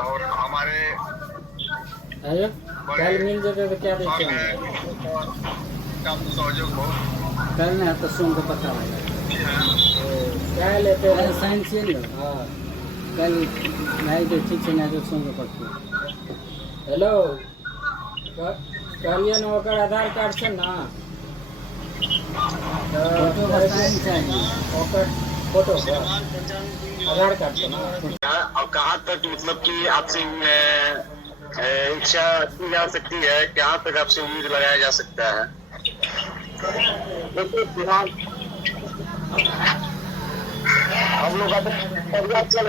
और हमारे अरे कल मिल जाता तो क्या देखते हैं सहयोग बहुत कल ना तो सुन को पता लगा क्या लेते हैं साइंस हाँ कल नहीं तो ठीक से नहीं तो सुन को पड़ती हेलो करिए ना ओकर आधार कार्ड से ना फोटो का साइन चाहिए ओकर फोटो का आधार कार्ड से ना और कहाँ तक मतलब कि आपसे इच्छा की जा सकती है, कहाँ तक आपसे उम्मीद लगाया जा सकता है? हम लोग परिवार चल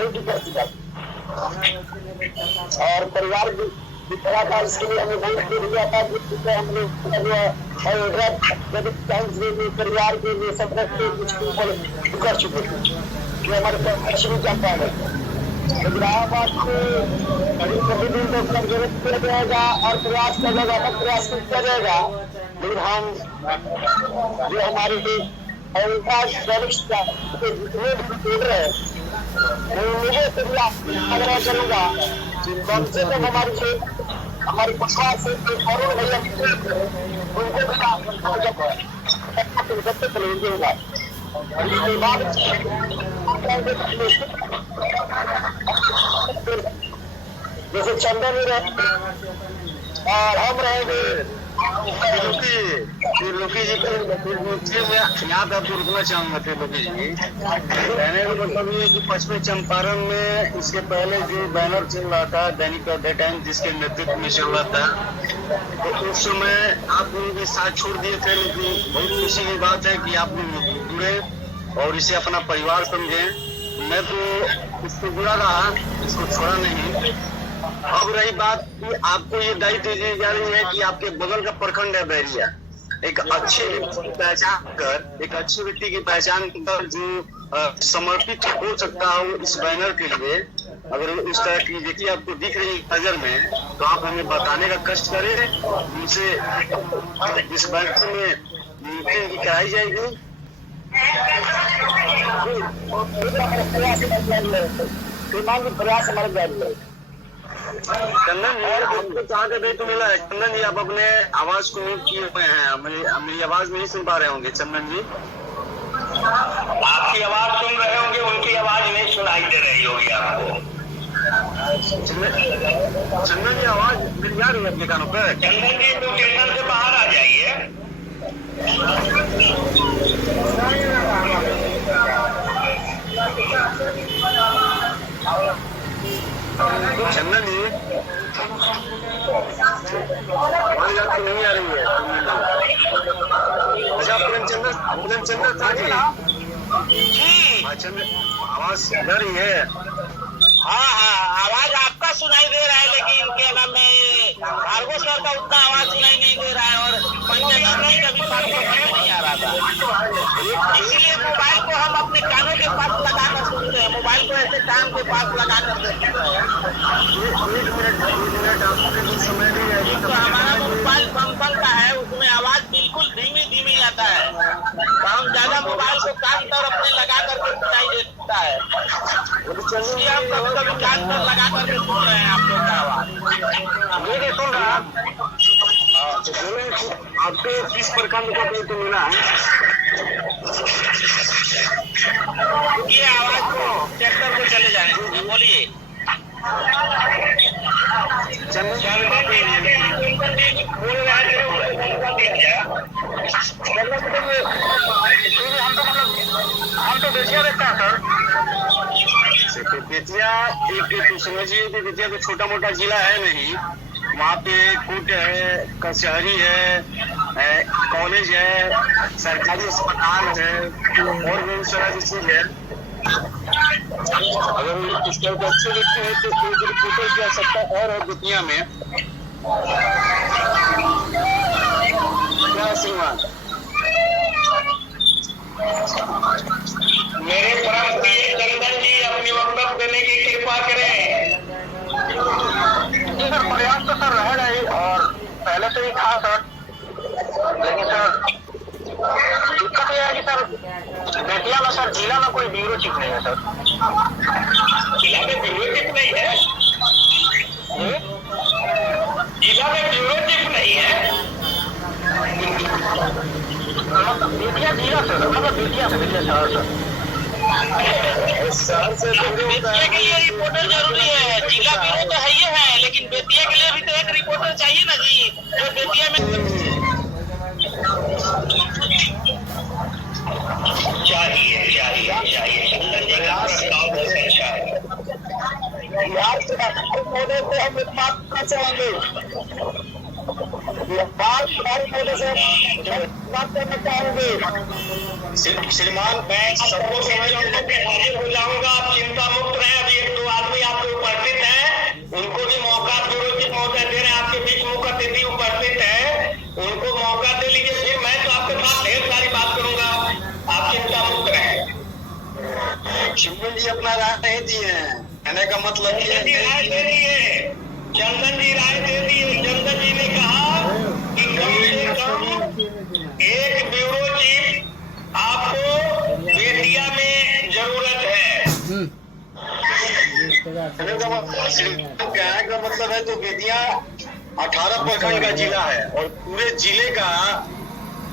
और परिवार विकास था, इसके लिए हमें वोट दे दिया था जिससे हम लोग परिवार के लिए सब कर चुके थे जो हमारे पश्चिमी चंपारण में इलाहाबाद को प्रतिदिन तो जरूरत किया जाएगा और प्रयास किया जाएगा, अलग प्रयास किया जाएगा। लेकिन हम जो हमारे जितने भी पेड़ है लोगों से भी आग्रह करूंगा कम से कम हमारी पक्षा से अरुण भैया जैसे चंदन ही रहे और हम रहेंगे लोकी जी यहाँ पे आपको रुकना चाहूंगा थे लोकी जी। कहने का मतलब ये कि पश्चिमी चंपारण में इसके पहले जो बैनर चल रहा था दैनिक टाइम जिसके नेतृत्व में चल रहा था तो उस समय आप लोगों के साथ छोड़ दिए थे, लेकिन बहुत खुशी की बात है कि आप लोग जुड़े और इसे अपना परिवार समझे। मैं तो इससे जुड़ा रहा, इसको छोड़ा नहीं। अब रही बात कि आपको ये दायित्व दी जा रही है कि आपके बगल का प्रखंड है बैरिया, एक अच्छे व्यक्ति की पहचान कर जो समर्पित हो सकता हो इस बैनर के लिए, अगर उस तरह की व्यक्ति आपको दिख रही नजर में तो आप हमें बताने का कष्ट करें, उनसे इस बैनर में मीटिंग कराई जाएगी। प्रयास हमारे जारी है। चंदन जी आपको कहाँ का दायित्व मिला है? चंदन जी आप अपने आवाज को म्यूट किए हुए हैं, मेरी आवाज नहीं सुन पा रहे होंगे। चंदन जी आपकी आवाज सुन रहे होंगे, उनकी आवाज नहीं सुनाई दे रही होगी आपको। चंदन जी आवाज मिल जा रही है अपने कानों पे? चंदन जी लोकेशन से बाहर आ जाइए। चंदन जी आवाज आपकी नहीं आ रही है। अच्छा प्रेमचंद्र था जी? चंद्र आवाज आ रही है? हाँ आवाज आपका सुनाई दे रहा है, लेकिन क्या नाम है भार्गव सर का उतना आवाज सुनाई नहीं दे रहा है और पंचायत का भी बात समझ नहीं आ रहा था। इसीलिए मोबाइल को हम अपने कानों के पास लगा कर सुनते हैं, मोबाइल को ऐसे कान के पास लगा कर देखते हैं। तो हमारा मोबाइल सैमसंग का है, उसमें आवाज बिल्कुल धीमी धीमी आता है, हम ज्यादा मोबाइल को कान पर अपने लगा करके सुनाई देता है। इसलिए हम कभी कभी कान पर लगा करके सुन रहे हैं आप लोग का आवाज। मेरे सुन रहा तो बोले आपको किस प्रखंड का दायित्व मिला है? ये आवाज को ट्रैक्टर को चले जाने बोलिए। हम तो बेतिया देखता है सर। बेतिया एक समझिए कि बेतिया तो छोटा मोटा जिला है नहीं, वहाँ पे कोर्ट है, कचहरी है, कॉलेज है, सरकारी अस्पताल है और बहुत सारा चीज है। अगर इस तरह के अच्छे व्यक्ति है तो कोई रिपोर्टर की आवश्यकता और है बेतिया में। क्या श्रीमान मेरे परम प्रिय चंदन जी अपनी वक्तव्य देने की कृपा करें। सर प्रयास तो सर रहेगा ही और पहले से ही था सर, लेकिन सर दिक्कत यह है कि सर बेतिया में सर जिला में कोई ब्यूरो चीफ नहीं है सर। जिला में ब्यूरो चीफ नहीं है, जिला में ब्यूरो चीफ नहीं है, बेतिया जिला सर, मतलब बेतिया शहर सर। बेतिया के लिए रिपोर्टर जरूरी है, जिला ब्यूरो तो है ही है, लेकिन बेतिया के लिए भी तो एक रिपोर्टर चाहिए ना जी, जो बेतिया में चाहिए। बिहार से महोदय से हम एक बात करना चाहेंगे, बिहार महोदय से बात करना चाहेंगे। श्रीमान मैं सबको समझने के हाजिर हो जाऊंगा, आप चिंता मुक्त रहें। अभी एक दो आदमी आपके उपस्थित हैं, उनको भी मौका ब्यूरो चीफ महोदय दे रहे हैं, आपके बीच मुख्य अतिथि उपस्थित है, उनको मौका दे लीजिए। फिर मैं तो आपके साथ ढेर सारी बात करूंगा, आप चिंता मुक्त रहें। शिवमन जी अपना राय नहीं दिए हैं, कहने का मतलब ये राय दे दिए, चंदन जी राय दे दिए। चंदन जी ने कहा कि कम से कम एक ब्यूरो चीफ आपको बेतिया में जरूरत है। कहने का मतलब है तो बेतिया 18 प्रखंड का जिला है और पूरे जिले का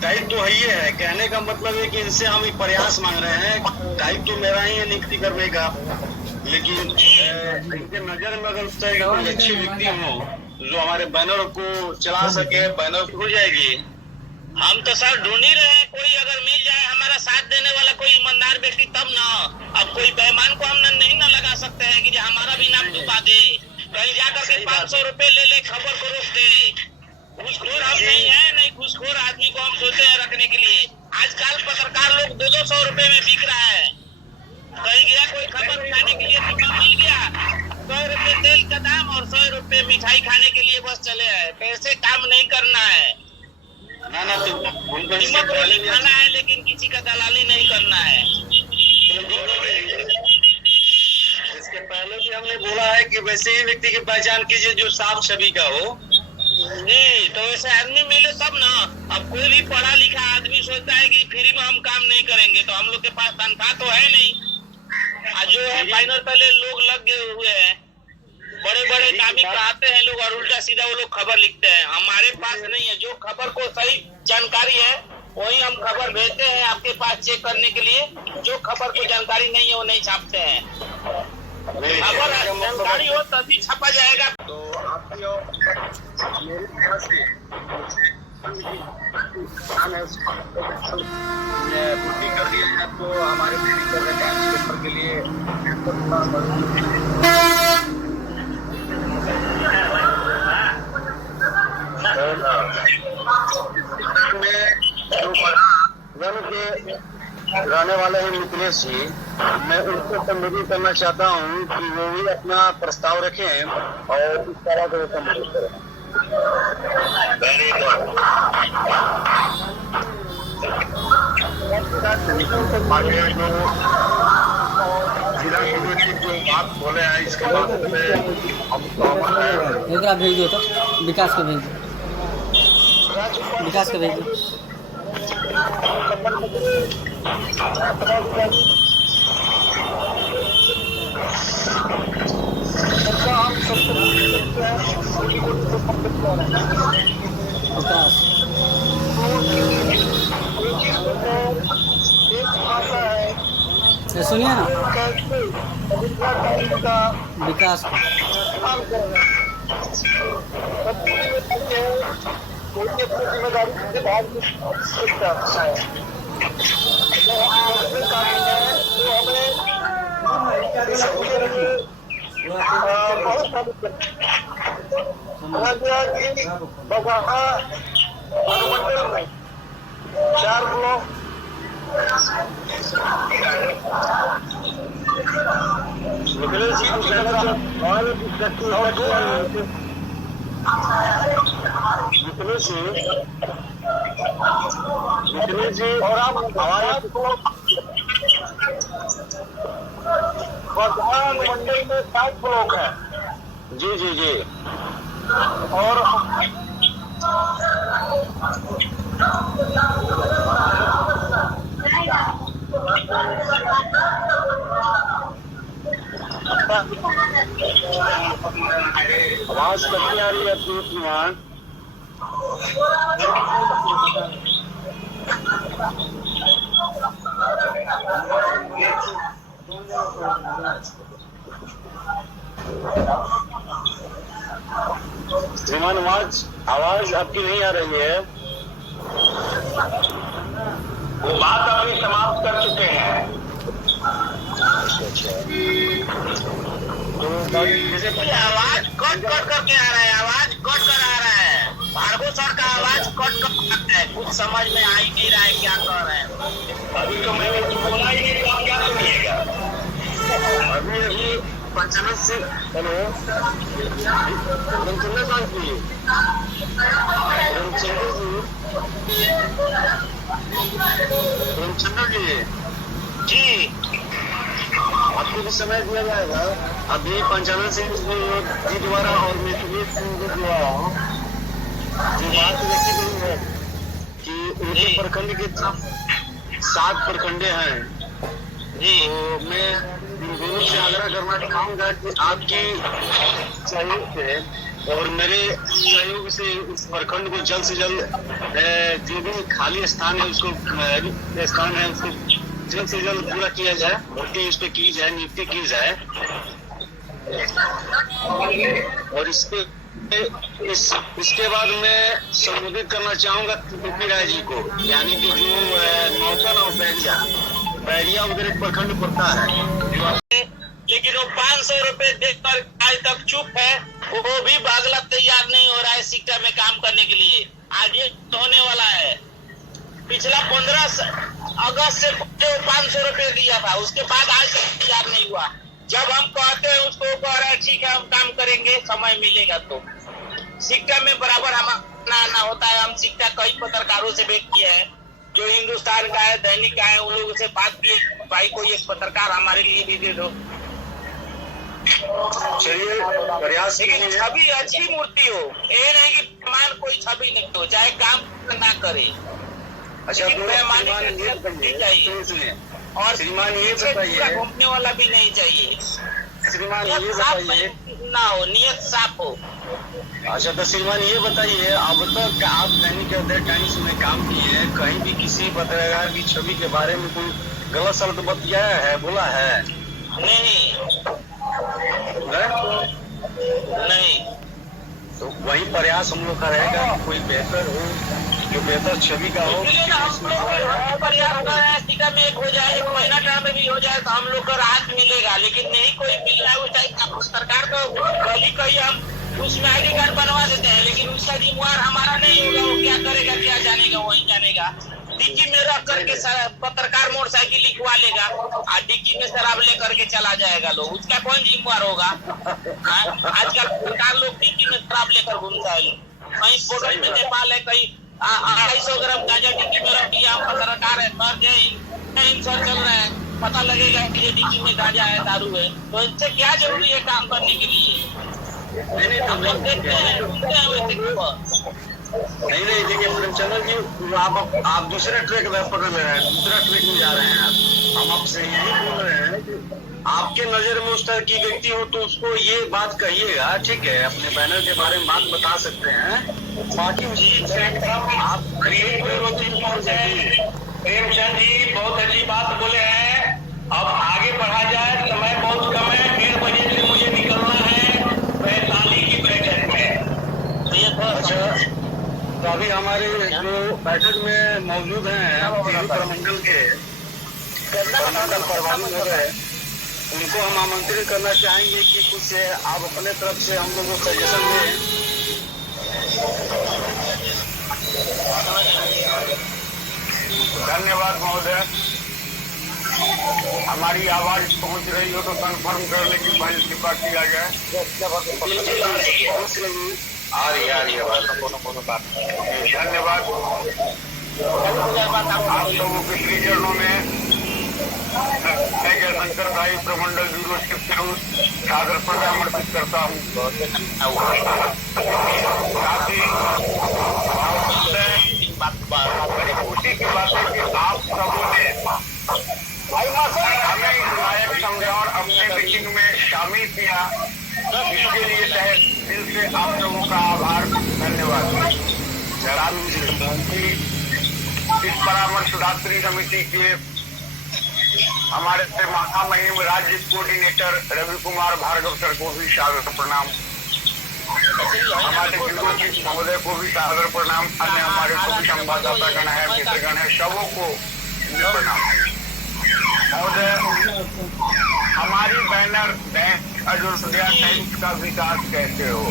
दायित्व तो है, कहने का मतलब है कि इनसे हम एक प्रयास मांग रहे हैं। दायित्व तो मेरा ही है नियुक्ति करने का, लेकिन इनके नजर में अगर उस तरह के कोई अच्छे व्यक्ति हो जो हमारे बैनर को चला सके, बैनर हो जाएगी। हम तो सर ढूंढ ही रहे हैं, कोई अगर मिल जाए हमारा साथ देने वाला कोई ईमानदार व्यक्ति तब ना। अब कोई बेईमान को हम नहीं ना लगा सकते हैं कि हमारा भी नाम डुबा दे, कहीं जाकर के 500 रुपए ले खबर को रोक दे। घूसखोर हम नहीं है, नहीं घूसखोर आदमी को हम सोचते हैं रखने के लिए। आजकल पत्रकार लोग 200 रुपए में बिक रहा है, कहीं गया कोई खबर उठाने के लिए तो मिल गया 100 रुपए तेल का दाम और 100 रुपए मिठाई खाने के लिए बस चले आए। पैसे काम नहीं करना है ना, तो खाना है, लेकिन किसी का दलाली नहीं करना है। इसके पहले भी हमने बोला है कि वैसे ही व्यक्ति की पहचान कीजिए जो साफ छवि का हो। नहीं तो वैसे आदमी मिले तब ना। अब कोई भी पढ़ा लिखा आदमी सोचता है कि फ्री में हम काम नहीं करेंगे, तो हम लोग के पास तनख्वाह तो है नहीं। जो है फाइनल पहले लोग लग गए हुए हैं, बड़े बड़े नामी कहते हैं लोग और उल्टा सीधा वो लोग खबर लिखते हैं। हमारे पास नहीं है, जो खबर को सही जानकारी है वही हम खबर भेजते हैं आपके पास चेक करने के लिए। जो खबर को जानकारी नहीं है वो नहीं छापते हैं। खबर जानकारी हो तभी छापा जाएगा। तो आपकी मेरी तरफ से पुष्टि कर दिया जाए तो हमारे मेडिकल टाइम्स पेपर के लिए रहने वाले हैं मिथिलेश जी, मैं उनको संबोधित करना चाहता हूँ कि वो भी अपना प्रस्ताव रखें और इस तरह को संबोधित करें। जिला जो बात बोले हैं इसके बाद में हम भेज दो, तो विकास को भेज दो, विकास को भेज दो। सुनिए ना, विकास जिम्मेदारी से भाग सकता है। बहुत अनुमंडल में 4 ब्लॉक जी और आप हमारे वर्धमान मंडल में 7 ब्लॉक है। जी जी जी और आवाज कटती आ रही है आपकी श्रीमान। श्रीमान आवाज आपकी नहीं आ रही है। वो बात अभी समाप्त कर चुके हैं। तो जैसे आवाज कट करके आ रहा है, आवाज कट कर आ रहा है। भार्गव सर का आवाज कट कर है, कुछ समझ में आ ही नहीं रहा है क्या कह रहे हैं। अभी तो मैंने कुछ बोला ही नहीं, तो आप क्या सुनिएगा। अभी पंचानन से हेलो रमचंद्र साहब जी, रमचंद्र जी आपको भी समय दिया जाएगा। अभी पंचानन सिंह जी द्वारा और मित्रजीत सिंह जी द्वारा जो बात रखी गई है कि उनके प्रखंड के 7 प्रखंडे हैं, तो मैं इन दोनों से आग्रह करना चाहूंगा कि आपकी सहयोग से और मेरे सहयोग से इस प्रखंड को जल्द से जल्द जो भी खाली स्थान है उसको जल्द से जल्द पूरा किया जाए, भर्ती इस पे की जाए, नियुक्ति की जाए। और इसके बाद मैं संबोधित करना चाहूंगा पी राय जी को, यानी कि जो नौतन और बैरिया वगैरह प्रखंड पड़ता है, लेकिन वो 500 रुपए देकर आज तक चुप है। वो भी बागला तैयार नहीं हो रहा है सिक्का में काम करने के लिए। आज ये होने वाला है। पिछला 15 अगस्त से 500 रुपए दिया था, उसके बाद आज तक तैयार नहीं हुआ। जब हम कहते हैं उसको कह रहा है ठीक है हम काम करेंगे, समय मिलेगा तो। सिक्का में बराबर हमारा आना होता है। हम सिक्का कई पत्रकारों से भेंट किए हैं, जो हिंदुस्तान का है, दैनिक का है, उन लोगों से बात की, भाई कोई एक पत्रकार हमारे लिए भी दे दो। चलिए प्रयास लेकिन छवि अच्छी मूर्ति हो, ये नहीं कि प्रमाण कोई छवि नहीं हो, चाहे काम ना करे। अच्छा चाहिए और श्रीमान ये बताइए, घूमने वाला भी नहीं चाहिए। श्रीमान ये बताइए ना हो, नियत साफ हो। अच्छा तो श्रीमान ये बताइए, अब तक आप दैनिक अध्यय टाइम्स में काम किए हैं, कहीं भी किसी पत्रकार की छवि के बारे में कोई गलत शब्द बतियाया है, बोला है? नहीं। तो वही प्रयास हम लोग का रहेगा कि कोई बेहतर हो, जो बेहतर छवि का हो। प्रयास कर रहे हैं सिक्का में एक हो जाए, एक महीना टाइम में भी हो जाए तो हम लोग को राहत मिलेगा। लेकिन नहीं कोई मिल रहा है उस टाइप का। सरकार को कल कही हम उसमें ID कार्ड बनवा देते हैं, लेकिन उसका जिम्मेवार हमारा नहीं होगा। वो क्या करेगा, क्या जानेगा, वही जानेगा। डिक्की में रख करके पत्रकार मोटरसाइकिल लिखवा लेगा और डिक्की में शराब लेकर के चला जाएगा लोग, उसका कौन जिम्मेवार होगा? आजकल सरकार लोग डिक्की में शराब लेकर घूमता है। कहीं बोतल में नेपाल है, कहीं 250 ग्राम गांजा डिक्की में रख दिया। पत्रकार है, मर गए, सर चल रहे हैं, पता लगेगा कि ये डिक्की में गांजा है, दारू है। तो इससे क्या जरूरी है काम करने के लिए? हम लोग देखते हैं, सुनते हैं वैसे खबर। नहीं देखिए प्रेमचंद्र जी, आप दूसरे ट्रैक पकड़ ले रहे हैं, दूसरा ट्रैक में जा रहे हैं आप। हम आपसे यही बोल रहे हैं कि आपके नजर में उस तरह की व्यक्ति हो तो उसको ये बात कहिएगा, ठीक है? अपने बैनर के बारे में बात बता सकते हैं, बाकी आप प्रेमचंद जी बहुत अच्छी बात बोले हैं। अब आगे बढ़ा जाए, समय बहुत कम है। 1:30 बजे से मुझे निकलना है वैशाली की बैठक में। अच्छा तो अभी हमारे जो बैठक में मौजूद हैं प्रमंडल के प्रभारी हो गए, उनको हम आमंत्रित करना चाहेंगे कि कुछ आप अपने तरफ से हम लोगों को सजेशन दें। धन्यवाद महोदय। हमारी आवाज पहुंच रही हो तो कंफर्म कर ले कि फाइल स्वीकार किया जाए। आ रही है कोनो बात। धन्यवाद। आप लोगों के श्री चरणों में मैं जयशंकर भाई प्रमंडल ब्यूरो सागर प्रणाम अर्पित करता हूँ। साथ ही बड़ी खुशी की बात है कि आप सबों ने हमें इस लायक समझा और अपने मीटिंग में शामिल किया। इसके लिए तहे दिल से आप लोगों का आभार, धन्यवाद। इस परामर्शदात्री समिति के हमारे महामहिम राज्य कोऑर्डिनेटर रवि कुमार भार्गव सर को भी सादर प्रणाम, हमारे ब्यूरो चीफ महोदय को भी सादर प्रणाम, अन्य हमारे सभी संवाददाता गण है, मित्रगण है, सबों को प्रणाम। महोदय, हमारी बैनर दैनिक अयोध्या टाइम्स का विकास कैसे हो,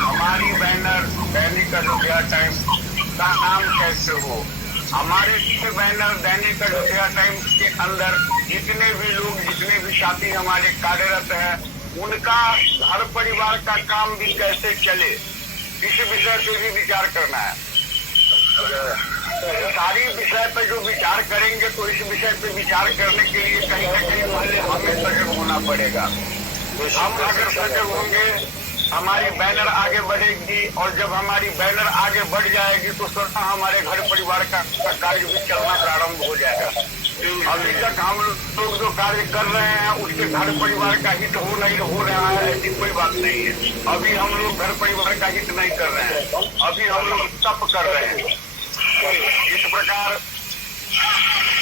हमारी बैनर दैनिक अयोध्या टाइम्स का नाम कैसे हो, हमारे बैनर दैनिक अयोध्या टाइम्स के अंदर जितने भी लोग, जितने भी साथी हमारे कार्यरत हैं, उनका घर परिवार का काम भी कैसे चले, इस विषय पे भी विचार करना है। सारी विषय पे जो विचार करेंगे तो इस विषय पे विचार करने के लिए कहीं न कहीं पहले हमें सजग होना पड़ेगा। हम अगर सजग होंगे हमारी बैनर आगे बढ़ेगी, और जब हमारी बैनर आगे बढ़ जाएगी तो स्वतः हमारे घर परिवार का कार्य भी चलना प्रारंभ हो जाएगा। अभी तक हम लोग जो कार्य कर रहे हैं उसके घर परिवार का हित हो रहा है, ऐसी कोई बात नहीं है। अभी हम लोग घर परिवार का हित नहीं कर रहे हैं, अभी हम लोग तप कर रहे हैं। इस प्रकार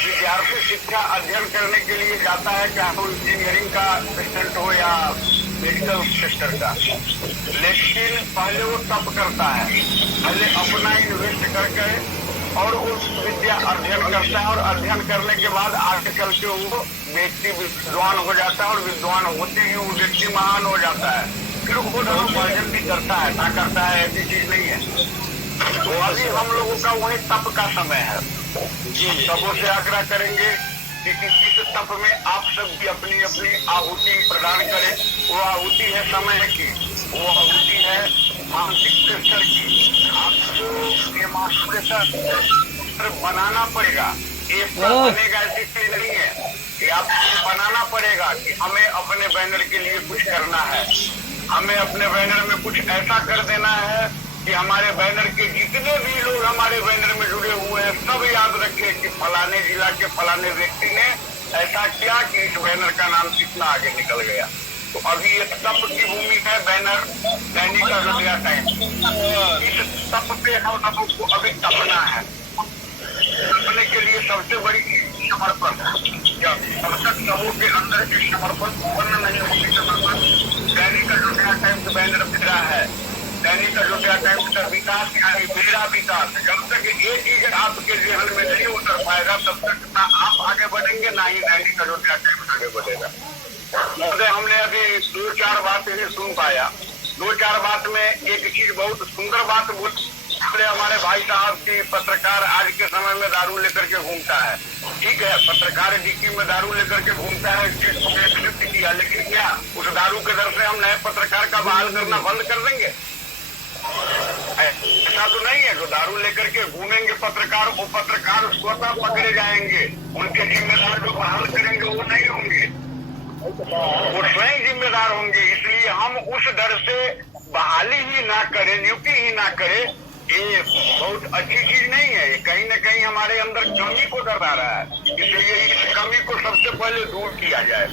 विद्यार्थी शिक्षा अध्ययन करने के लिए जाता है, चाहे वो इंजीनियरिंग का स्टूडेंट हो या मेडिकल सेक्टर का, लेकिन पहले वो तप करता है, पहले अपना इन्वेस्ट करके और उस विद्या अध्ययन करता है, और अध्ययन करने के बाद आगे चल के वो व्यक्ति विद्वान हो जाता है, और विद्वान होते ही वो व्यक्ति महान हो जाता है। फिर वो धर्मोपार्जन भी करता है, ना करता है ऐसी चीज नहीं है। तो अभी हम लोगों का वही तप का समय है जी। सबों से आग्रह करेंगे कि इस तप में आप सब भी अपनी अपनी आहुति प्रदान करें। वो आहुति है समय की, वो आहुति है मानसिक प्रेशर की। आपको ये मानसिक प्रेशर बनाना पड़ेगा, ये बनेगा ऐसी चीज नहीं है कि आपको बनाना पड़ेगा कि हमें अपने बैनर के लिए कुछ करना है, हमें अपने बैनर में कुछ ऐसा कर देना है कि हमारे बैनर के जितने भी लोग हमारे बैनर में जुड़े हुए हैं सब याद रखें कि फलाने जिला के फलाने व्यक्ति ने ऐसा किया कि इस बैनर का नाम कितना आगे निकल गया। तो अभी ये तप की भूमि है बैनर दैनिक अयोध्या टाइम्स। इस तप पे हम लोगों को अभी तपना है। तपने के लिए सबसे बड़ी चीज समर्पण है। जब तक सबों के अंदर इस समर्पण उत्पन्न नहीं होगी, दैनिक अयोध्या टाइम्स बैनर मिला है, दैनिक अयोध्या टाइम्स का विकास यानी मेरा विकास, जब तक ये चीज आपके जहन में नहीं उतर पाएगा तब तक ना आप आगे बढ़ेंगे ना ही दैनिक अयोध्या टाइम्स आगे बढ़ेगा। महोदय, हमने अभी 2-4 बातें सुन पाया। 2-4 बात में एक चीज बहुत सुंदर बात बोले हमारे भाई साहब की पत्रकार आज के समय में दारू लेकर के घूमता है। ठीक है, पत्रकार डिक्की में दारू लेकर के घूमता है, एक्सेप्ट किया, लेकिन क्या उस दारू के दर से हम नए पत्रकार का बहाल करना बंद कर देंगे? ऐसा तो नहीं है। जो दारू लेकर के घूमेंगे पत्रकार, वो पत्रकार स्वतः पकड़े जाएंगे, उनके जिम्मेदार जो बहाल करेंगे वो नहीं होंगे, वो स्वयं जिम्मेदार होंगे। इसलिए हम उस डर से बहाली ही ना करें, नियुक्ति ही ना करें, ये बहुत अच्छी चीज नहीं है। ये कहीं न कहीं हमारे अंदर कमी को दर्शा रहा है। इसलिए इस कमी को सबसे पहले दूर किया जाए,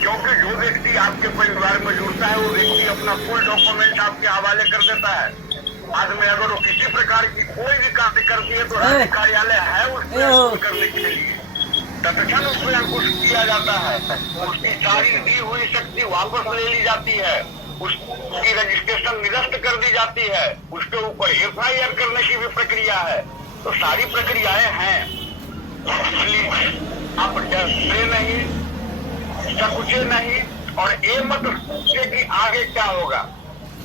क्योंकि जो व्यक्ति आपके परिवार में जुड़ता है वो व्यक्ति अपना फुल डॉक्यूमेंट आपके हवाले कर देता है। बाद में अगर वो किसी प्रकार की कोई भी कार्य करती है तो राज्य कार्यालय है उसको करने के लिए तत्क्षण उसमें अंकुश किया जाता है, उसकी सारी दी हुई शक्ति वापस ले ली जाती है, उसकी रजिस्ट्रेशन निरस्त कर दी जाती है, उसके ऊपर FIR करने की भी प्रक्रिया है। तो सारी प्रक्रियाएं हैं, इसलिए आप डरे नहीं, संकुचे नहीं, और ये मत सोचिए कि आगे क्या होगा।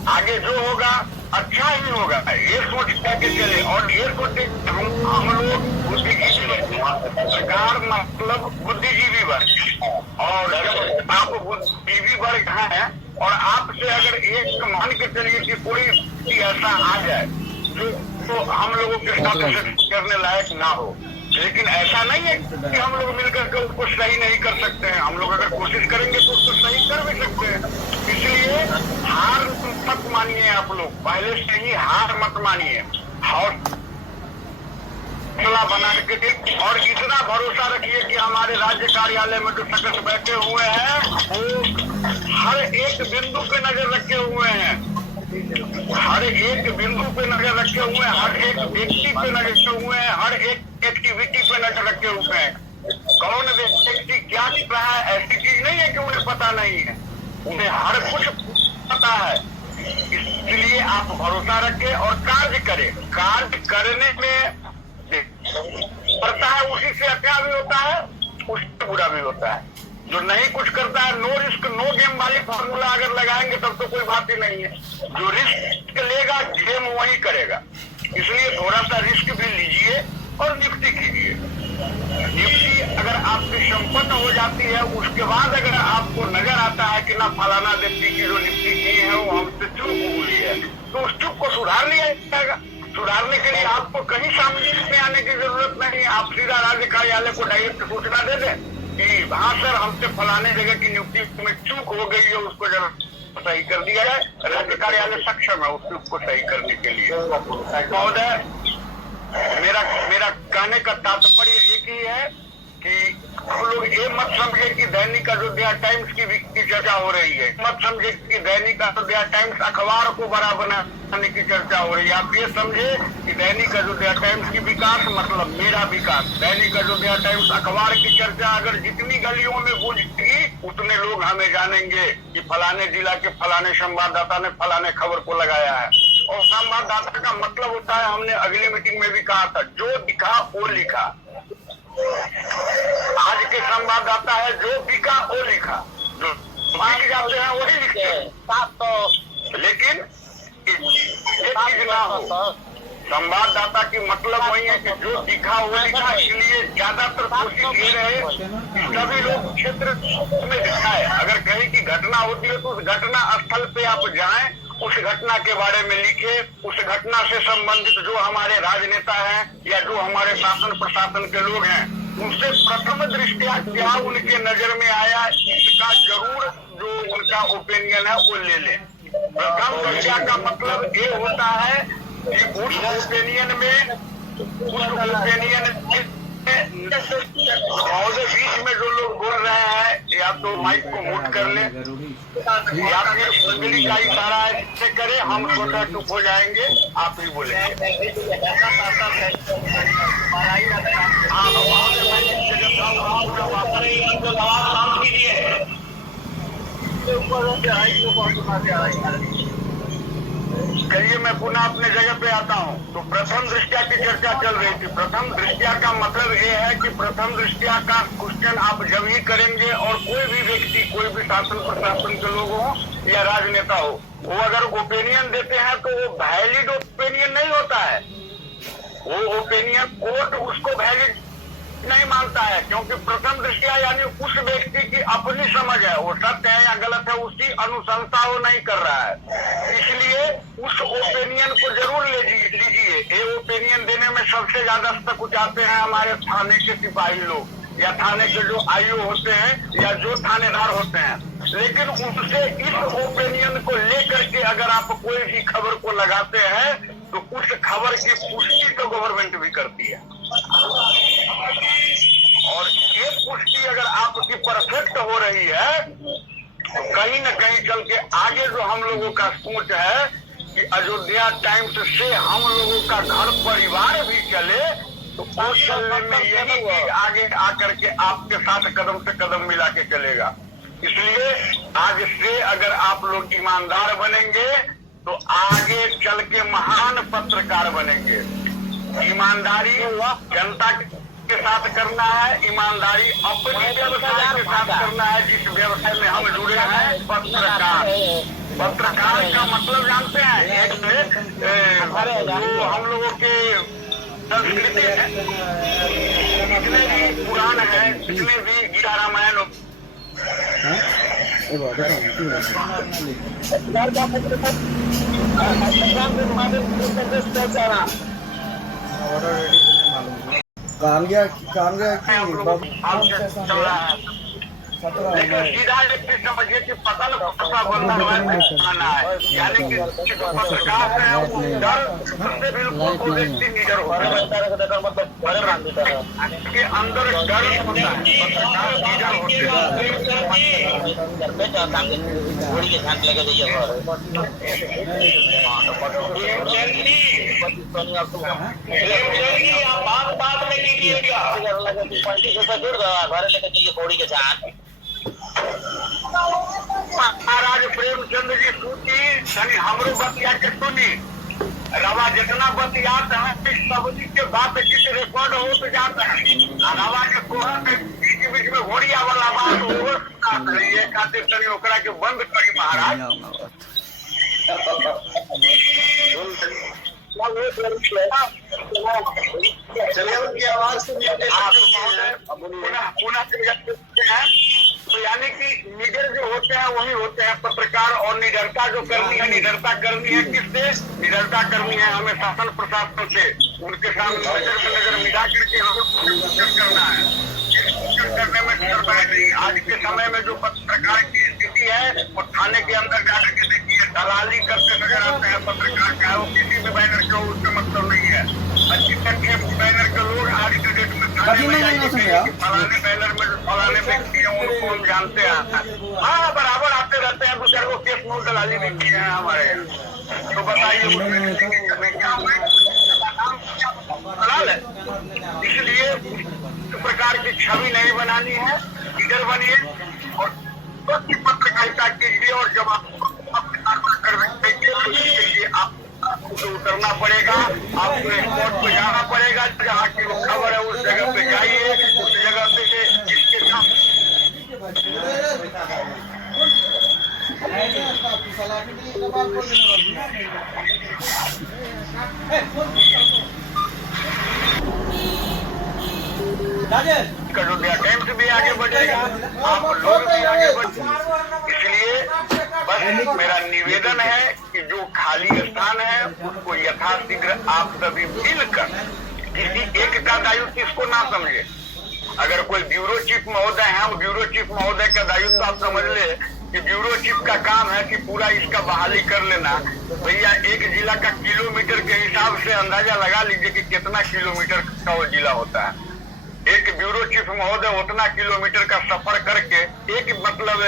आगे जो होगा अच्छा ही होगा, ये सोच के चले। और ये सोचे हम लोग बुद्धिजीवी, सरकार मतलब बुद्धिजीवी वर्ग, और जब आप बुद्धिजीवी वर्ग हैं और आपसे अगर एक मान के चलिए कि कोई ऐसा आ जाए तो हम लोगों के साथ करने लायक ना हो, लेकिन ऐसा नहीं है कि हम लोग मिलकर के उसको सही नहीं कर सकते हैं। हम लोग अगर कोशिश करेंगे तो उसको सही कर भी सकते हैं। इसलिए हार मत मानिए, आप लोग पहले से ही हार मत मानिए, हौसला बना के और इतना भरोसा रखिए कि हमारे राज्य कार्यालय में जो सदस्य बैठे हुए हैं वो हर एक बिंदु पे नजर रखे हुए हैं। हर एक बिंदु पे नजर रखे हुए हैं, हर एक व्यक्ति पे नजर रखे हुए हैं, हर एक एक्टिविटी पे नजर रखे हुए हैं। कौन व्यक्ति क्या कर रहा है, ऐसी चीज नहीं है कि उन्हें पता नहीं है, उन्हें हर कुछ पता है। इसलिए आप भरोसा रखें और कार्य करें। कार्य करने में पड़ता है, उसी से अच्छा भी होता है, उससे बुरा भी होता है। जो नहीं कुछ करता है, नो रिस्क नो गेम वाली फॉर्मूला अगर लगाएंगे तब तो कोई बात ही नहीं है। जो रिस्क लेगा गेम वही करेगा। इसलिए थोड़ा सा रिस्क भी लीजिए और निफ्टी कीजिए। निफ्टी अगर आपकी संपन्न हो जाती है, उसके बाद अगर आपको नजर आता है कि ना फलाना व्यक्ति की जो निफ्टी की है वो हमसे चूक हुई है, तो उस चूक को सुधार लिया जाएगा। सुधारने के लिए आपको कहीं सामने में आने की जरूरत नहीं। आप सीधा राज्य कार्यालय को डायरेक्ट सूचना दे दें कि हाँ सर, हमसे फलाने जगह की नियुक्ति में चूक हो गई है, उसको जरा सही कर दिया जाए। राज्य कार्यालय सक्षम है उस चूक को सही करने के लिए। महोदय, मेरा कहने का तात्पर्य एक ही है कि हम लोग ये मत समझे कि दैनिक अयोध्या टाइम्स की चर्चा हो रही है, मत समझे कि दैनिक अयोध्या टाइम्स अखबार को बड़ा बनाने की चर्चा हो रही है। आप ये समझे कि दैनिक अयोध्या टाइम्स की विकास मतलब मेरा विकास। दैनिक अयोध्या टाइम्स अखबार की चर्चा अगर जितनी गलियों में गूंजेगी, उतने लोग हमें जानेंगे कि फलाने जिला के फलाने संवाददाता ने फलाने खबर को लगाया है। और संवाददाता का मतलब होता है, हमने अगली मीटिंग में भी कहा था, जो दिखा वो लिखा। आज के संवाददाता है जो बिका वो लिखा, जो बिक जाते हैं वही लिखते हैं। लेकिन एक चीज ना हो, संवाददाता की मतलब वही है कि जो दिखा वो लिखा। इसलिए ज्यादातर कोशिश ये रहे कि सभी लोग क्षेत्र में दिखाए। अगर कहीं की घटना होती है तो उस घटना स्थल पे आप जाएं, उस घटना के बारे में लिखे, उस घटना से संबंधित जो हमारे राजनेता हैं या जो हमारे शासन प्रशासन के लोग हैं, उनसे प्रथम दृष्टया क्या उनके नजर में आया, इसका जरूर जो उनका ओपिनियन है वो ले लें। प्रथम दृष्टया का मतलब ये होता है कि उस ओपिनियन में बीच में जो लोग बोल रहे हैं, या तो माइक को म्यूट कर ले या फिर उंगली का इशारा ऐसे करे, हम छोटा चुप हो जाएंगे, आप ही बोलेंगे। कहिए, मैं पुनः अपने जगह पे आता हूँ। तो प्रथम दृष्टया की चर्चा चल रही थी। प्रथम दृष्टया का मतलब ये है कि प्रथम दृष्टया का क्वेश्चन आप जब ही करेंगे और कोई भी व्यक्ति, कोई भी शासन प्रशासन के लोग हो या राजनेता हो, वो अगर ओपिनियन देते हैं तो वो वैलिड ओपिनियन नहीं होता है। वो ओपिनियन कोर्ट उसको वैलिड नहीं मानता है, क्योंकि प्रथम दृष्टया यानी उस व्यक्ति की अपनी समझ है, वो सत्य है या गलत है उसकी अनुशंसा वो नहीं कर रहा है। इसलिए उस ओपिनियन को जरूर लीजिए। ये ओपिनियन देने में सबसे ज्यादा सकुचाते हैं हमारे थाने के सिपाही लोग या थाने के जो आईओ होते हैं या जो थानेदार होते हैं। लेकिन उनसे इस ओपिनियन को लेकर के अगर आप कोई भी खबर को लगाते हैं तो उस खबर की पुष्टि तो गवर्नमेंट भी करती है, और ये पुष्टि अगर आपकी परफेक्ट हो रही है तो कहीं न कहीं चल के आगे जो हम लोगों का सोच है कि अयोध्या टाइम्स से हम लोगों का घर परिवार भी चले, तो उस चलने में यही चीज आगे आकर के आपके साथ कदम से कदम मिला के चलेगा। इसलिए आज से अगर आप लोग ईमानदार बनेंगे तो आगे चल के महान पत्रकार बनेंगे। ईमानदारी जनता के साथ करना है, ईमानदारी अपने व्यवसाय के साथ करना है जिस व्यवसाय में हम जुड़े हैं। पत्रकार, पत्रकार का मतलब जानते हैं, एक जो हम लोगों के संस्कृति है, जितने भी पुराण है, जितने भी गीता रामायण काम गया कि चल रहा है। लेकिन सीधा एक चीज समझिए कि पतन का बंधन आना है, यानी कि जो पत्रकार है वो डर से बिल्कुल को व्यक्ति निडर होता है, के अंदर डर होता है, पत्रकार निडर होते हैं। घोड़ी के साथ लगे जाइए आप बात में कीजिएगा घर लेके जाइए घोड़ी के साथ। महाराज प्रेमचंद जी सूची यानी हमरो बतिया के सुनी रवा जितना बतियात है सबनी के बात जिस रिकॉर्ड हो तो जाता है रवा के कोहर के बीच बीच में घोड़िया वाला बात हो ये खातिर तनी ओकरा के बंद करी महाराज। चलिए उनकी आवाज सुनिए। पुनः तो यानी कि निडर जो होते हैं वही होते हैं पत्रकार, और निडरता जो करनी है, निडरता करनी है किससे? निडरता करनी है हमें शासन प्रशासन से, उनके सामने नजर मिला करके हमें करना है। करने में शर्माए नहीं। आज के समय में जो पत्रकार की स्थिति है वो थाने के अंदर जाकर के देखिए दलाली करते नजर आते हैं पत्रकार, चाहे वो किसी भी बैनर के हो उससे मतलब नहीं है। अच्छी तक बैनर के लोग आज के डेट में थाने में जाएंगे फलाने बैनर में जो फलाने व्यक्ति है उनको हम जानते हैं। हाँ बराबर आते रहते हैं, दूसरे को केस नोट दलाली भी किए हैं हमारे यहाँ। तो बताइए क्या दलाल है? इसलिए इस प्रकार की छवि नहीं बनानी है, लीडर बनिए और पत्रकारिता कीजिए। और जब आप आपको उतरना पड़ेगा, आपको कोर्ट पे जाना पड़ेगा, जहाँ की खबर है उस जगह पे जाइए, उस जगह पे जिसके साथ कटोटिया टाइम से भी आगे बढ़ेगा, आप लोग भी आगे बढ़ेंगे। इसलिए बस मेरा निवेदन है कि जो खाली स्थान है उसको यथाशीघ्र आप सभी मिलकर किसी एक का दायित्व इसको ना समझे। अगर कोई ब्यूरो चीफ महोदय है, ब्यूरो चीफ महोदय का दायित्व आप समझ ले कि ब्यूरो चीफ का काम है कि पूरा इसका बहाली कर लेना। भैया एक जिला का किलोमीटर के हिसाब से अंदाजा लगा लीजिए कि कितना किलोमीटर का वो जिला होता है। एक ब्यूरो चीफ महोदय उतना किलोमीटर का सफर करके एक मतलब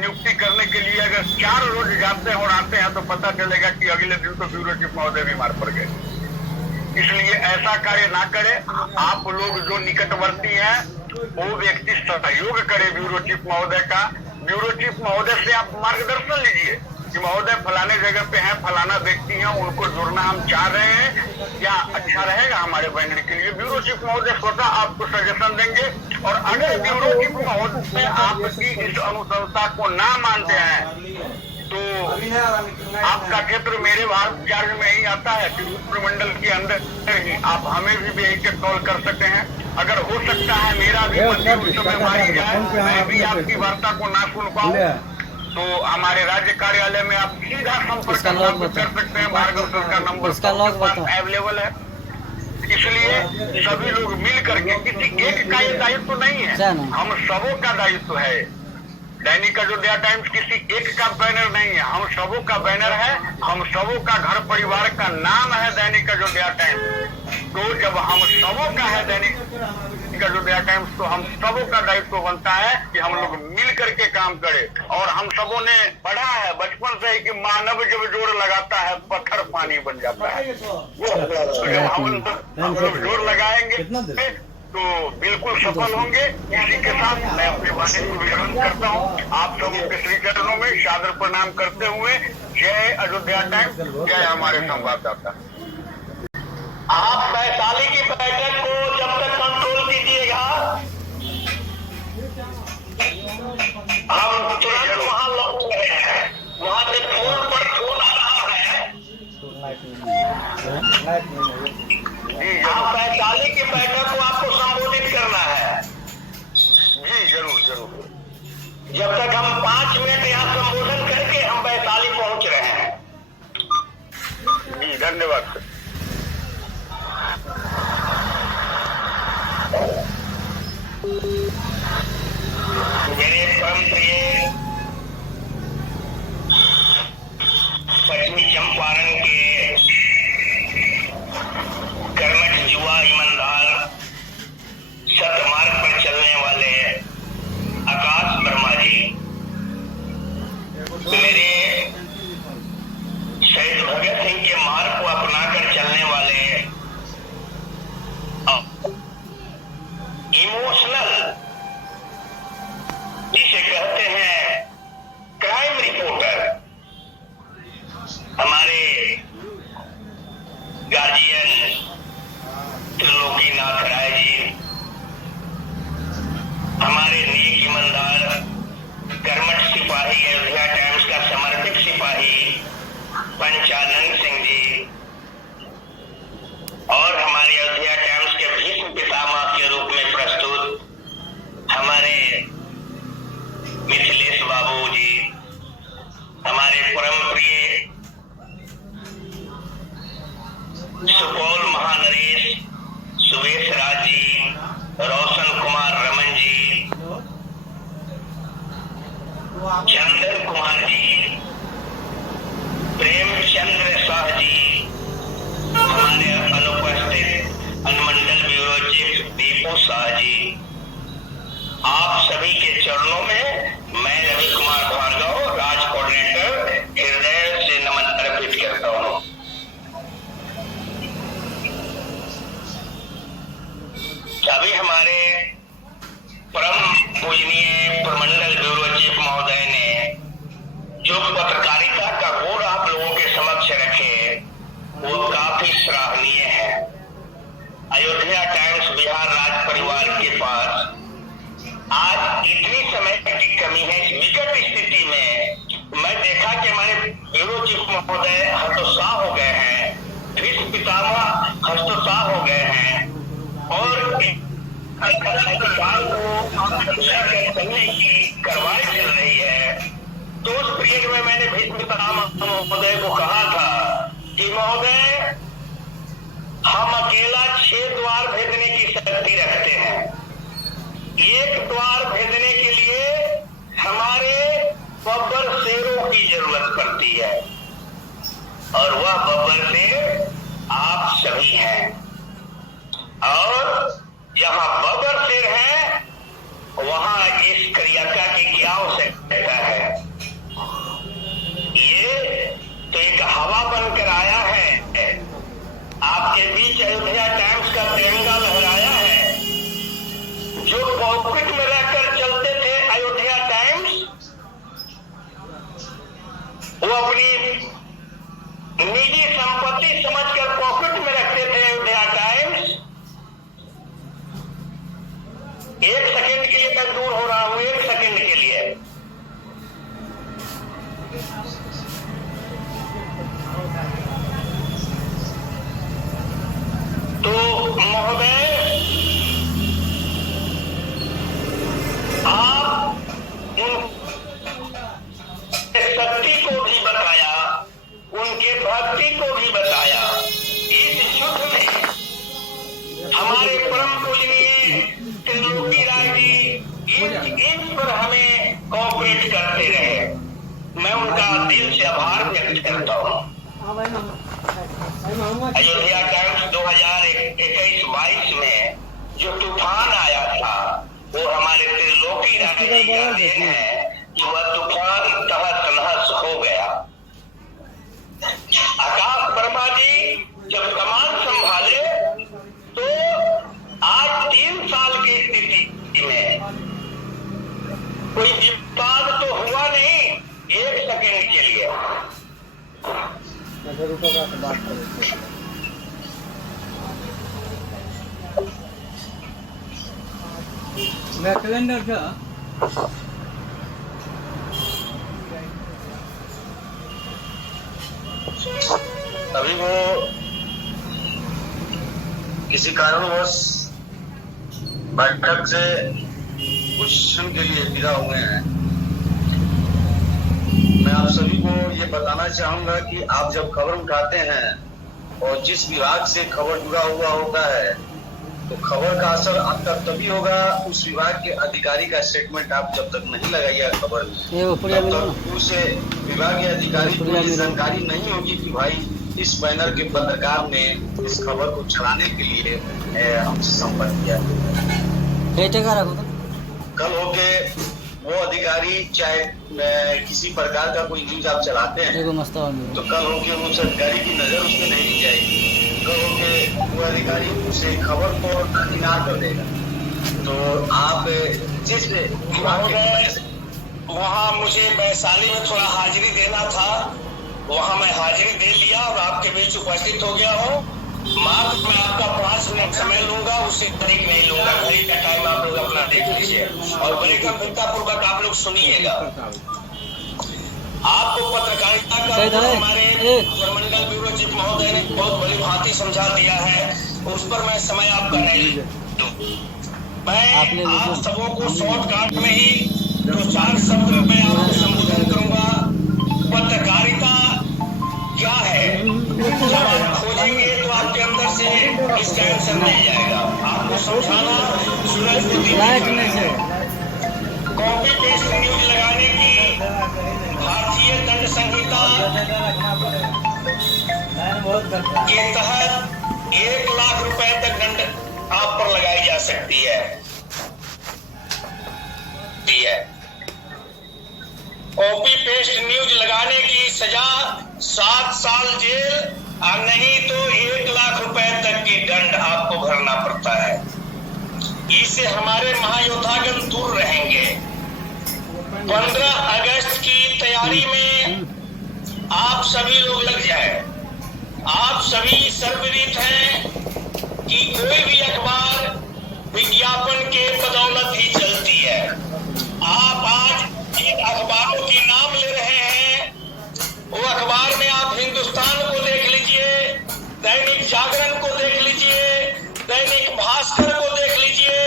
नियुक्ति करने के लिए अगर 4 रोज जाते हैं और आते हैं तो पता चलेगा कि अगले दिन तो ब्यूरो चीफ महोदय बीमार पड़ गए। इसलिए ऐसा कार्य ना करे। आप लोग जो निकटवर्ती हैं वो व्यक्ति सहयोग करे ब्यूरो चीफ महोदय का। ब्यूरो चीफ महोदय से आप मार्गदर्शन लीजिए कि महोदय फलाने जगह पे हैं, फलाना व्यक्ति हैं, उनको जुड़ना हम चाह रहे हैं, क्या अच्छा रहेगा हमारे बैनर के लिए। ब्यूरो चीफ महोदय स्वतः आपको सजेशन देंगे। और अगर ब्यूरो चीफ महोदय आपकी इस अनुशंसा को ना मानते हैं तो आपका क्षेत्र मेरे भारत चार्ज में ही आता है, त्रिपुर मंडल के अंदर ही आप हमें भी भेज के कॉल कर सकते हैं। अगर हो सकता है मेरा भी मंत्री उस समय मारी जाए, मैं भी आपकी वार्ता को ना सुन पाऊँ, तो हमारे राज्य कार्यालय में आप सीधा संपर्क कर सकते हैं। भार्गव सर का नंबर अवेलेबल है। इसलिए सभी लोग मिल करके, किसी एक का ये दायित्व नहीं है, हम सबों का दायित्व है। दैनिक अयोध्या टाइम्स किसी एक का बैनर नहीं है, हम सबों का बैनर है, हम सबों का घर परिवार का नाम है दैनिक अयोध्या टाइम्स। तो जब हम सबों का है दैनिक अयोध्या टाइम्स तो हम सबों का दायित्व बनता है कि हम लोग मिल करके काम करें। और हम सबों ने पढ़ा है बचपन से ही कि मानव जब जोर लगाता है पत्थर पानी बन जाता है। तो जब हम लोग जोर लगाएंगे तो बिल्कुल सफल होंगे। इसी के साथ मैं अपने वाणी को विराम करता हूँ। आप सबों के श्री चरणों में सादर प्रणाम करते हुए जय अयोध्या टाइम्स, जय हमारे संवाददाता। आप वैशाली की बैठक को जब तक कंट्रोल कीजिएगा, हम तुरंत वहाँ लौट रहे हैं। वहाँ से फोन पर फोन आ रहा है। आप वैशाली की बैठक को आपको संबोधित करना है। जी जरूर जरूर। जब तक हम 5 मिनट यहाँ संबोधन करके हम वैशाली पहुँच रहे हैं। जी धन्यवाद। इमोशनल जिसे कहते हैं क्राइम रिपोर्टर हमारे गार्जियन त्रिलोकीनाथ राय जी, हमारे नेक ईमानदार कर्मठ सिपाही अयोध्या टाइम्स का समर्पित सिपाही पंचानंद सिंह जी और हमारे अयोध्या टाइम्स के भीष्म पितामह के रूप में प्रस्तुत हमारे मिथिलेश बाबू जी, हमारे परम प्रिय सुपौल महानरेश सुवेश राज जी, रोशन कुमार रमन जी, चंदन कुमार जी, प्रेमचंद्र शाह जी, हमारे अनुपस्थित अनुमंडल ब्यूरो चीफ दीपू शाह जी, आप सभी के चरणों में मैं रवि कुमार भार्गव राज कोऑर्डिनेटर हृदय से नमन अर्पित करता हूँ। अभी हमारे परम पूजनीय प्रमंडल ब्यूरो चीफ महोदय ने जो पत्रकारिता का गुण आप लोगों के समक्ष रखे वो काफी सराहनीय है। अयोध्या टाइम्स बिहार राज परिवार के पास आज इतनी समय की कमी है। इस विकट स्थिति में मैं देखा कि हमारे ब्यूरो चीफ महोदय हतोत्साह हो गए हैं, भीष्म पितामह हतोत्साह हो गए हैं और करने की कार्रवाई चल रही है। तो उस पीरियड में मैंने भीष्म पितामह महोदय को कहा था कि महोदय हम अकेला 6 द्वार भेजने की शक्ति रखते हैं, एक द्वार भेजने के लिए हमारे बब्बर शेरों की जरूरत पड़ती है और वह बब्बर शेर आप सभी हैं। और जहां बब्बर शेर है वहां इस क्रियाका की क्या आवश्यकता है। ये तो एक हवा बनकर आया है, आपके बीच अयोध्या टाइम्स का तिरंगा लहराया है। जो पॉकेट में रहकर चलते थे अयोध्या टाइम्स, वो अपनी निजी संपत्ति समझकर पॉकेट में रखते थे अयोध्या टाइम्स। एक सेकंड के लिए मैं दूर हो रहा हूं, एक सेकंड के लिए। तो महोदय आप शक्ति को भी बताया, उनके भक्ति को भी बताया। इस युद्ध में हमारे परम पूजनीय त्रिलोकी राय जी इंच पर हमें कोऑपरेट करते रहे। मैं उनका दिल से आभार व्यक्त करता हूँ। अयोध्या टाइम्स 2021-22 में जो तूफान आया था वो हमारे त्रिलोकी राय जी का देन है कि वह तूफान तहस नहस हो गया। आकाश वर्मा जी जब कमान संभाले तो आज 3 साल की स्थिति में कोई विवाद तो हुआ नहीं, एक सेकंड के लिए। बात करें मैं कैलेंडर का अभी वो किसी कारणवश बैठक से कुछ क्षण के लिए विदा हुए हैं। मैं आप सभी को ये बताना चाहूंगा कि आप जब खबर उठाते हैं और जिस विभाग से खबर जुड़ा हुआ होता है तो खबर का असर आप तक तभी होगा, उस विभाग के अधिकारी का स्टेटमेंट आप जब तक नहीं लगाइएगा खबर तब तक उस विभाग के अधिकारी को ये जानकारी नहीं होगी कि भाई इस बैनर के पत्रकार ने इस खबर को चलाने के लिए हमसे संपर्क किया। कल होके वो अधिकारी चाहे किसी प्रकार का कोई न्यूज आप चलाते हैं तो कल होके उस अधिकारी की नजर उसमें नहीं दी जाएगी। कहो कि वो अधिकारी उसे खबर को इनकार कर देगा, तो आप जिस वहाँ मुझे वैशाली में थोड़ा हाजिरी देना था, वहाँ मैं हाजिरी दे लिया और आपके बीच उपस्थित हो गया हूँ। मात्र मैं आपका 5 मिनट समय लूंगा, उससे अधिक नहीं लूंगा। घड़ी का टाइम आप लोग अपना देख लीजिए और बड़े गंभीरता पूर्वक आप लोग सुनिएगा। आपको पत्रकारिता का हमारे मंडल ब्यूरो चीफ महोदय ने बहुत बड़ी भांति समझा दिया है, उस पर मैं समय आपका नहीं लूं। मैं आप सबों को शॉर्टकट में ही 2-4 शब्द में आपको संबोधन करूंगा। पत्रकारिता क्या है, जब आप खोजेंगे तो आपके अंदर से इसका आंसर मिल जाएगा। आपको समझाना सूरज को कॉपी पेस्ट न्यूज लगाने की भारतीय दंड संहिता के तहत 1 लाख रुपए तक दंड आप पर लगाई जा सकती है। कॉपी पेस्ट न्यूज लगाने की सजा 7 साल जेल और नहीं तो 1 लाख रुपए तक की दंड आपको भरना पड़ता है। इससे हमारे महायोद्धागण दूर रहेंगे। 15 अगस्त की तैयारी में आप सभी लोग लग जाए। आप सभी सर्वविदित हैं कि कोई भी अखबार विज्ञापन के बदौलत ही चलती है। आप आज इन अखबारों के नाम ले रहे हैं, वो अखबार में आप हिंदुस्तान को देख लीजिए, दैनिक जागरण को देख लीजिए, दैनिक भास्कर को देख लीजिए,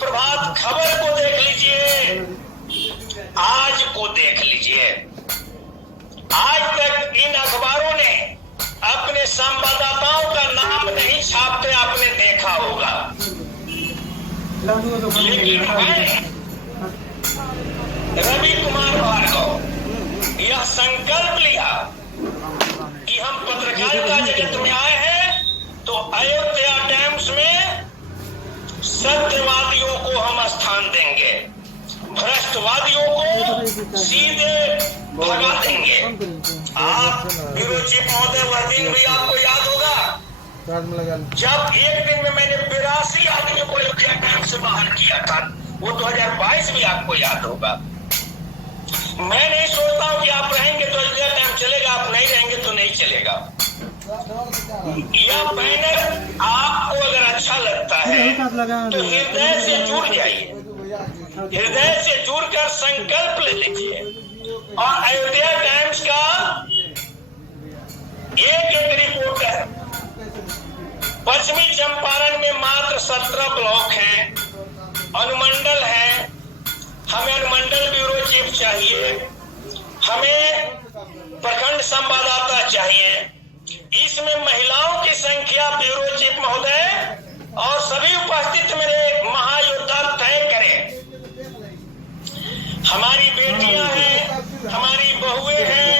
प्रभात खबर को देख लीजिए, आज को देख लीजिए। आज तक इन अखबारों ने अपने संवाददाताओं का नाम नहीं छापते आपने देखा होगा, लेकिन रवि कुमार भार्गव यह संकल्प लिया कि हम पत्रकारिता जगत में आए हैं तो अयोध्या टाइम्स में सत्यवादियों को हम स्थान देंगे, भ्रष्टवादियों को सीधे भगा देंगे। आप ब्यूरो चीफ महोदय वह दिन भी आपको याद होगा जब एक दिन में मैंने 82 आदमियों को अयोध्या टाइम्स से बाहर किया था। वो 2022 भी आपको याद होगा। मैं नहीं सोचता हूँ कि आप रहेंगे तो अयोध्या टाइम चलेगा, आप नहीं रहेंगे तो नहीं चलेगा। यह बैनर आपको अगर अच्छा लगता है तो हृदय से जुड़ जाइए, हृदय से जुड़कर संकल्प ले लीजिए। और अयोध्या टाइम्स का एक रिपोर्टर पश्चिमी चंपारण में मात्र 17 ब्लॉक हैं, अनुमंडल है। हमें अनुमंडल ब्यूरो चीफ चाहिए, हमें प्रखंड संवाददाता चाहिए। इसमें महिलाओं की संख्या ब्यूरो चीफ महोदय और सभी उपस्थित मेरे महायोद्धा तय करें। हमारी बेटियां हैं, हमारी बहुएं हैं,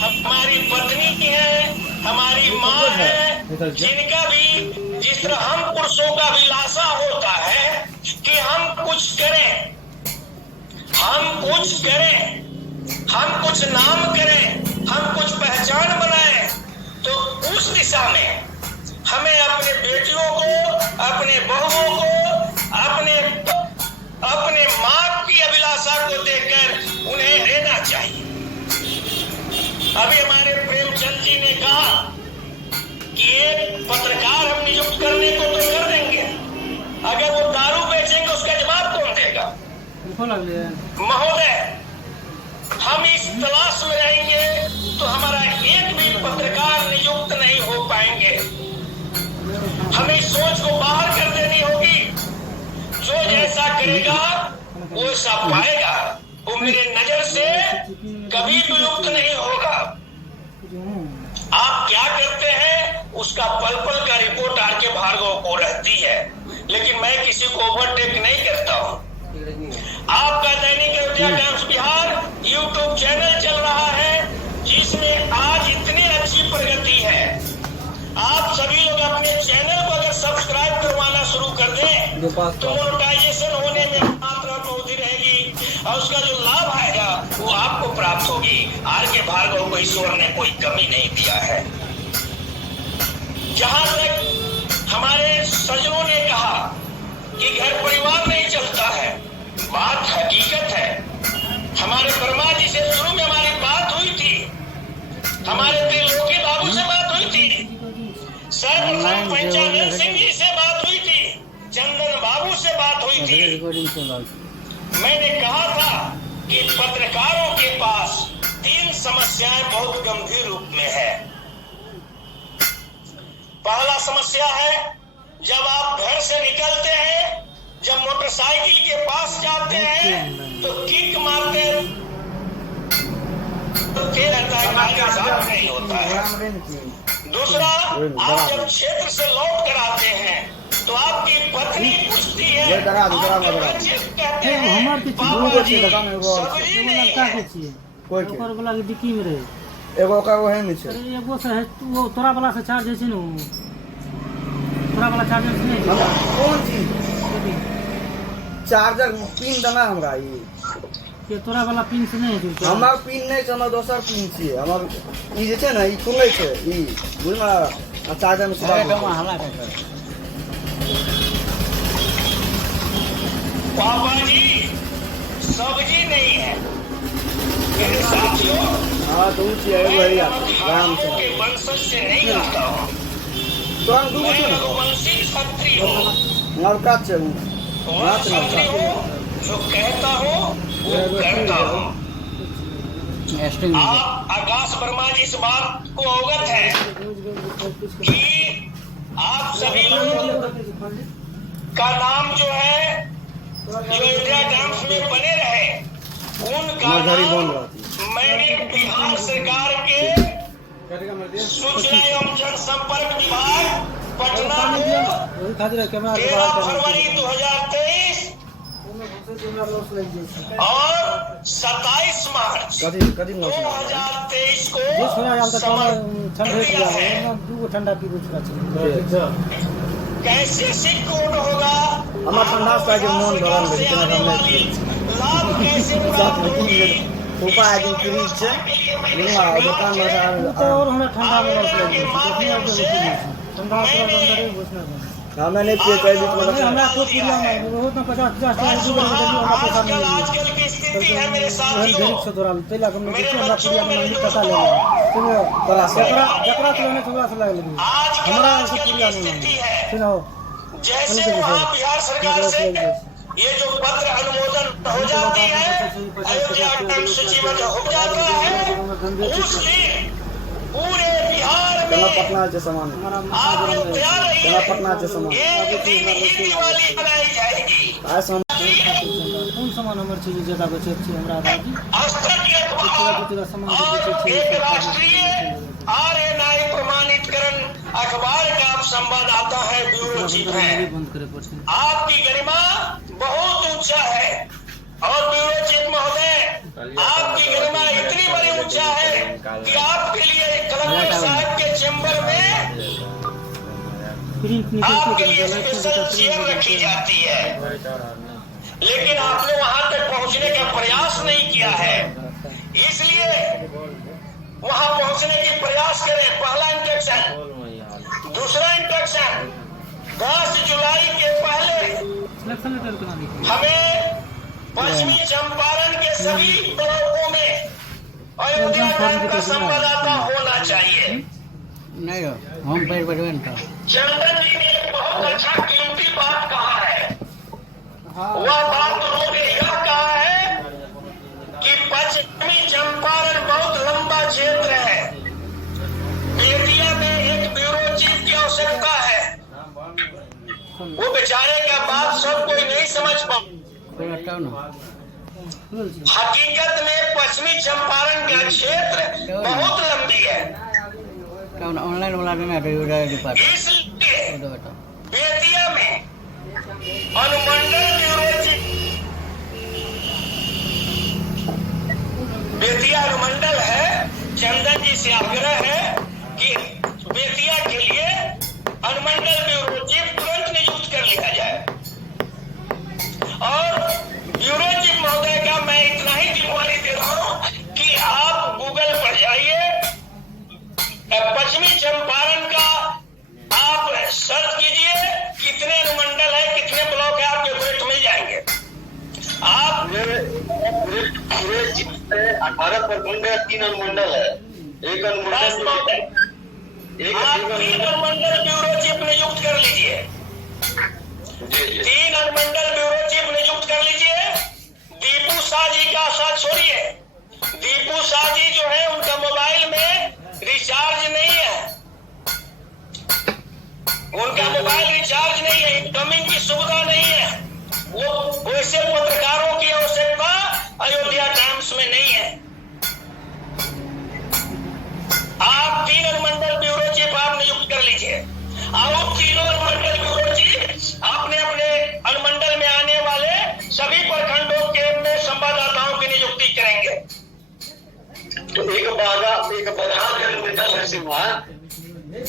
हमारी पत्नी हैं, हमारी माँ है, जिनका भी जिस तरह हम पुरुषों का विलासा होता है कि हम कुछ करें, हम कुछ करें, हम कुछ नाम करें, हम कुछ पहचान बनाएं, तो उस दिशा में हमें अपने बेटियों को, अपने बहुओं को, अपने माँ की अभिलाषा को देखकर उन्हें लेना चाहिए। अभी हमारे प्रेमचंद जी ने कहा कि एक पत्रकार हम नियुक्त करने को तो कर देंगे, अगर वो दारू बेचेंगे उसका जवाब कौन देगा? महोदय, हम इस तलाश में रहेंगे तो हमारा एक भी पत्रकार नियुक्त नहीं हो पाएंगे। हमें सोच को बाहर कर देनी होगी। जो जैसा करेगा वो ऐसा पाएगा, वो मेरे नजर से कभी भी युक्त नहीं होगा। आप क्या करते हैं उसका पल पल का रिपोर्ट आके भार्गव को रहती है, लेकिन मैं किसी को ओवरटेक नहीं करता हूँ। आपका दैनिक Ayodhya times Bihar YouTube channel चल रहा है, जिसमें आज इतनी अच्छी प्रगति है। आप सभी लोग अपने चैनल को अगर सब्सक्राइब करवाना शुरू कर दें तो मोनेटाइजेशन होने में मात्रा पहुंची रहेगी और उसका जो लाभ आएगा वो आपको प्राप्त होगी। आर के भार्गव को ईश्वर ने कोई कमी नहीं दिया है। जहां तक हमारे सज्जनों ने कहा कि घर परिवार नहीं चलता है, बात हकीकत है। हमारे वर्मा जी से शुरू में हमारी बात हुई थी, हमारे त्रिलोकी बाबू से बात हुई थी, सर्वप्रथम पंचानन सिंह जी से बात हुई थी, चंदन बाबू से बात हुई थी। मैंने कहा था कि पत्रकारों के पास 3 समस्याएं बहुत गंभीर रूप में है। पहला समस्या है, जब आप घर से निकलते हैं, जब मोटरसाइकिल के पास जाते हैं तो किक मारते रहता है, गाड़ी साफ नहीं होता है। दूसरा, आप जब क्षेत्र से लौट कर आते हैं तो आपकी पत्नी पूछती है, आपके बच्चे कहते हैं, पापा जी सब्जी नहीं है। कोई के वाला के डिक्की में रहे एगो का वो है नीचे। अरे एगो से है वो तोरा वाला से चार्ज है न, तोरा वाला चार्जर से नहीं कौन चीज चार्जर पिन देना हमरा ई के तोरा वाला पिन से नहीं है। हमर पिन नहीं छै, हमर दोसर पिन छियै। हमर ई जे छै ने ई खुलै छै, ई बुझना चार्जर में से हल्ला कर पापा जी सब्जी नहीं है। मेरे साथियों, हां तो छियै बढ़िया आराम से के वंशज से नहीं आता हूँ, तो हम दूर मैं छै रघुवंशी क्षत्रिय हूँ। नलका छै वह क्षत्रिय हूँ जो कहता हूँ वो करता हूँ। आप आकाश वर्मा जी इस बात को अवगत है कि आप सभी लोग का नाम जो है, जो इंडिया टाइम्स में बने रहे, उनका नाम मैंने बिहार सरकार के सूचना एवं जनसंपर्क विभाग पटना को 13 फरवरी 2023 और 27 मार्च 2023 को ठंडा पी कैसे सिख कोड होगा, हमर ठंडा से के मन भरल है, केना करले लाभ कैसे प्राप्त होगी, ऊपर आगे फ्रिज छै लेना दुकान में तो और हमरा ठंडा में ठंडा अंदर ही घुसना हमें नहीं पिए चाय बीच में हमरा तो पिया नहीं बहुत ना 50 आजकल की स्थिति है मेरे साथियों। से दौरान तेला हम ने देखिए हमरा पिया में नहीं पता ले तुम तोरा से जकरा तो ने थोड़ा सा लग लगी हमरा ऐसे पिया नहीं सुनो जैसे वहाँ बिहार सरकार से ये जो पत्र अनुमोदन हो जाती है, अयोध्या टाइम सूचीबद्ध हो जाता है, उस दिन पूरे बिहार में पटना के समान आप लोग तैयार रहिए, पटना के समान एक दिन ही दिवाली मनाई जाएगी। कौन सामान हमर चीज ज्यादा बचे छी हमरा दादी अस्त्र के अखबार और एक राष्ट्रीय RNI प्रमाणितकरण अखबार का आप संवाददाता है, ब्यूरो चीफ है। आपकी गरिमा बहुत ऊंचा है और ब्यूरो चीफ महोदय आपकी गरिमा इतनी बड़ी ऊंचा है कि आपके लिए कलेक्टर साहब के चेंबर में आपके लिए स्पेशल चेयर रखी जाती है, लेकिन आपने वहां तक पहुंचने का प्रयास नहीं किया है। इसलिए वहां पहुंचने की प्रयास करें। पहला इंस्ट्रक्शन। दूसरा इंस्ट्रक्शन, 10 जुलाई के पहले हमें पश्चिमी चंपारण के सभी ब्लॉकों में अयोध्या टाइम का संवाददाता होना चाहिए। नहीं हो हम पैर बढ़वेन था। चंदन जी ने एक बहुत अच्छा कीमती बात कहा है। वह बात उन्होंने यह कहा है कि पश्चिमी चंपारण बहुत लंबा क्षेत्र है, बेतिया में एक ब्यूरो चीफ की आवश्यकता है। वो बेचारे का बात सब कोई नहीं समझ पा। हकीकत में पश्चिमी चंपारण का क्षेत्र बहुत लंबी है, ऑनलाइन वाला डिपार्टमेंट इसलिए बेतिया में अनुमंडल ब्यूरो चीफ, बेतिया अनुमंडल है, चंदन जी से आग्रह है कि बेतिया के लिए अनुमंडल ब्यूरो चीफ तुरंत नियुक्त कर लिया जाए। और ब्यूरो चीफ महोदय का मैं इतना ही जिम्मेवारी दे रहा हूं कि आप गूगल पर जाइए, पश्चिमी चंपारण का 18 प्रखंड है, 3 अनुमंडल है। एक बस अनुमंडल महोदय, आप 3 अनुमंडल ब्यूरो चीफ नियुक्त कर लीजिए। 3 अनुमंडल ब्यूरो चीफ नियुक्त कर लीजिए। दीपू शाह जी का साथ छोड़िए। दीपू शाह जी जो है उनका मोबाइल में रिचार्ज नहीं है, उनका मोबाइल रिचार्ज नहीं है, इनकमिंग की सुविधा नहीं है। वो वैसे पत्रकारों की आवश्यकता अयोध्या टाइम्स में नहीं है। आप 3 अनुमंडल ब्यूरो चीफ आप नियुक्त कर लीजिए और तीनों अनुमंडल ब्यूरो चीफ अपने अपने अनुमंडल में आने वाले सभी प्रखंडों के में संवाददाताओं की नियुक्ति करेंगे। तो एक बगहा के अनुमंडल है सिवा।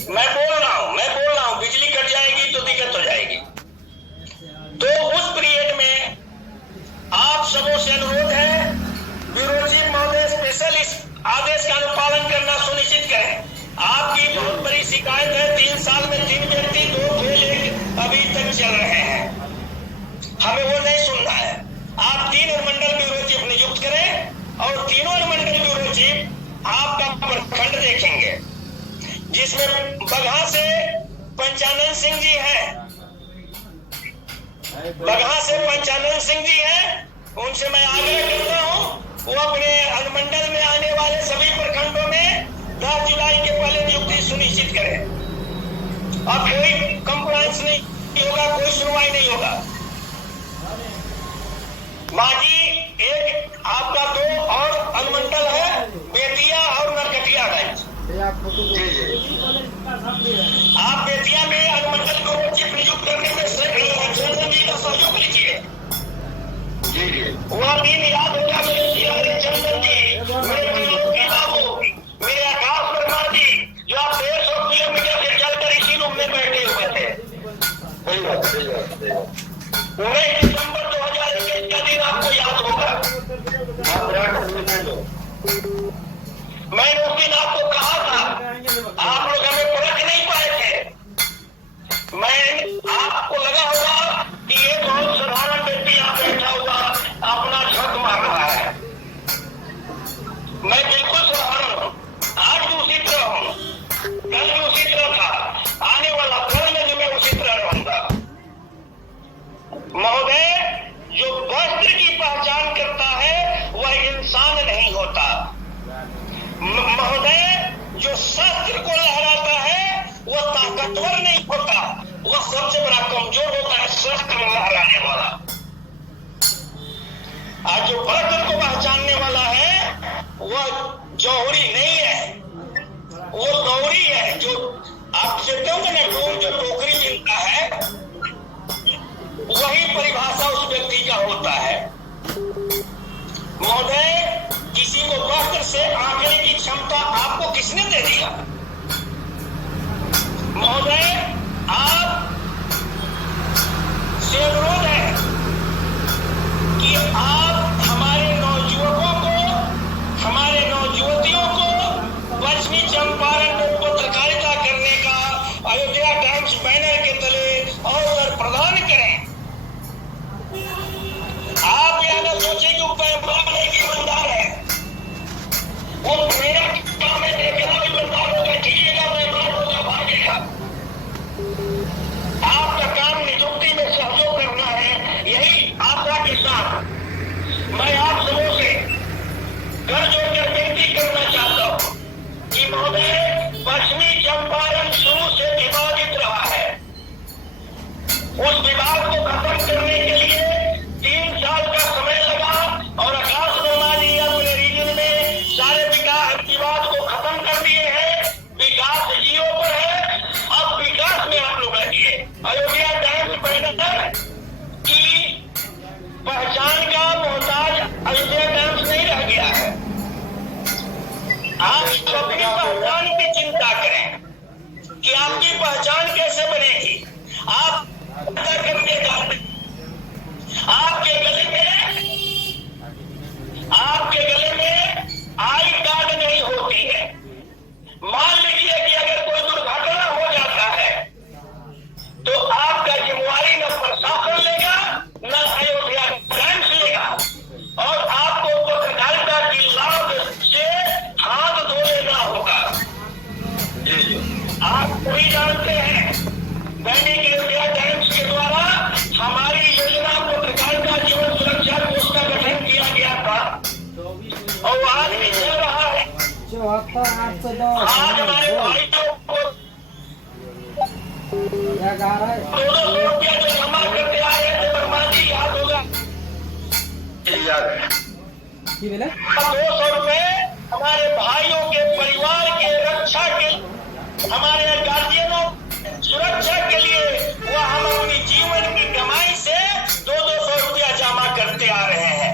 मैं बोल रहा हूं, बिजली कट जाएगी तो दिक्कत हो जाएगी। तो उस पीरियड में आप सबों से अनुरोध है, ब्यूरो चीफ महोदय स्पेशल इस आदेश का अनुपालन करना सुनिश्चित करें। आपकी बहुत बड़ी शिकायत है, 3 साल में 3 व्यक्ति 2 खेल अभी तक चल रहे हैं, हमें वो नहीं सुनना है। आप 3 अनुमंडल ब्यूरो चीफ नियुक्त करें और तीनों अनुमंडल ब्यूरो चीफ आपका प्रखंड देखेंगे, जिसमें बगहा से पंचानन सिंह जी हैं। बगहा से पंचानन सिंह जी हैं, उनसे मैं आग्रह करता हूं वो अपने अनुमंडल में आने वाले सभी प्रखंडों में 10 जुलाई के पहले नियुक्ति सुनिश्चित करें। अब कोई कंप्लायंस नहीं होगा, कोई सुनवाई नहीं होगा। बाकी एक आपका 2 और अनुमंडल है, बेतिया और नरकटियागंज। आप बेतिया में अनुमंडल को चीफ नियुक्त करने में चंदन जी का सहयोग लीजिए। वह दिन याद होगा मेरे चंदन जी, मेरे त्रिलोकी बाबू, मेरे आकाश वर्मा जी, जो आप 150 किलोमीटर से चलकर इसी रूम में बैठे हुए थे। 19 दिसंबर 2021 का दिन आपको याद होगा। मैंने उस दिन आपको कहा था, आप लोग हमें परख नहीं पाए थे। आपको लगा होगा कि ये बहुत साधारण व्यक्ति यहाँ बैठा हुआ अपना झक मार रहा है। मैं बिल्कुल साधारण हूँ, आज भी उसी तरह हूँ, कल भी उसी तरह था, आने वाला कल में भी मैं उसी तरह रहूंगा। महोदय, जो वस्त्र की पहचान करता है वह इंसान नहीं होता। महोदय, जो शस्त्र को लहराता है वह ताकतवर नहीं होता, वह सबसे बड़ा कमजोर होता है शस्त्र लहराने वाला। आज जो वस्त्र को पहचानने वाला है वह जौहरी नहीं है, वो गौरी है। जो आपसे दोगे ना डोम जो टोकरी मिलता है, वही परिभाषा उस व्यक्ति का होता है। महोदय, किसी को वस्त्र से आंकने की क्षमता आपको किसने दे दिया? महोदय, आप से अनुरोध है कि आप हमारे नौजुवकों को, हमारे नौजुवतियों को पश्चिमी चंपारण में पत्रकारिता करने का अयोध्या टाइम्स बैनर के तले अवसर प्रदान करें। आप यह न सोचे कि पैमाने एक ईमानदार है, वो मेरा काम है देखना ईमानदार होगा, ठीकेगा, पैमान होगा, भागेगा। 72 आज हमारे 810 भाइयों को क्या गा रहा है? 200 रुपया जो जमा करते आ रहे थे वर्मा जी, याद होगा याद है। की बोले? 200 रुपए हमारे भाइयों के परिवार के रक्षा के, हमारे गार्जियनों सुरक्षा के लिए वह हम अपनी जीवन की कमाई से 200 रुपया जमा करते आ रहे हैं।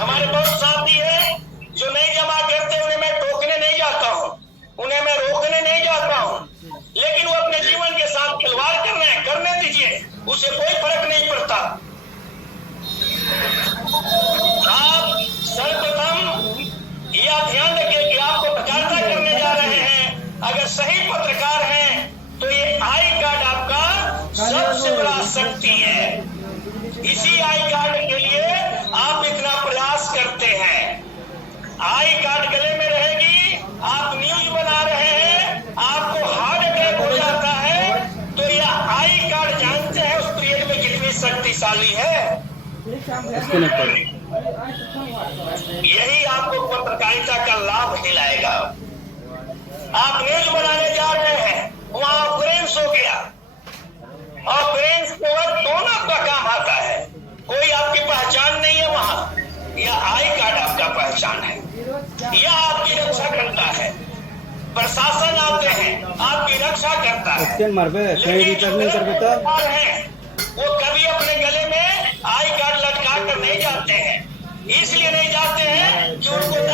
हमारे बहुत साथी हैं जो नहीं जमा करते, उन्हें मैं टोकने नहीं जाता हूँ, उन्हें मैं रोकने नहीं जाता हूँ, लेकिन वो अपने जीवन के साथ खिलवाड़ कर रहे हैं, करने दीजिए, उसे कोई फर्क नहीं पड़ता। आप सर्वप्रथम यह ध्यान रखिए कि आपको प्रचारता करने जा रहे हैं, अगर सही पत्रकार हैं तो ये आई कार्ड आपका सबसे बड़ा शक्ति है। इसी आई कार्ड के लिए आप इतना प्रयास करते हैं। आई कार्ड गले में रहेगी, आप न्यूज बना रहे हैं, आपको हार्ट अटैक हो जाता है, तो यह आई कार्ड जानते हैं उस पीरियड में कितनी शक्तिशाली है। यही आपको पत्रकारिता का लाभ दिलाएगा। आप न्यूज बनाने जा रहे हैं, वहां ऑफरेंस हो गया, ऑफरेंस के बाद दोनों आपका काम आता है, कोई आपकी पहचान नहीं है वहां, यह आई कार्ड आपका पहचान है, यह आपकी रक्षा करता है। प्रशासन आते हैं, आपकी रक्षा करता है, मरबे लेकिन जो है वो कभी अपने गले में आई कार्ड लटका कर नहीं जाते हैं। इसलिए नहीं जाते हैं कि उनको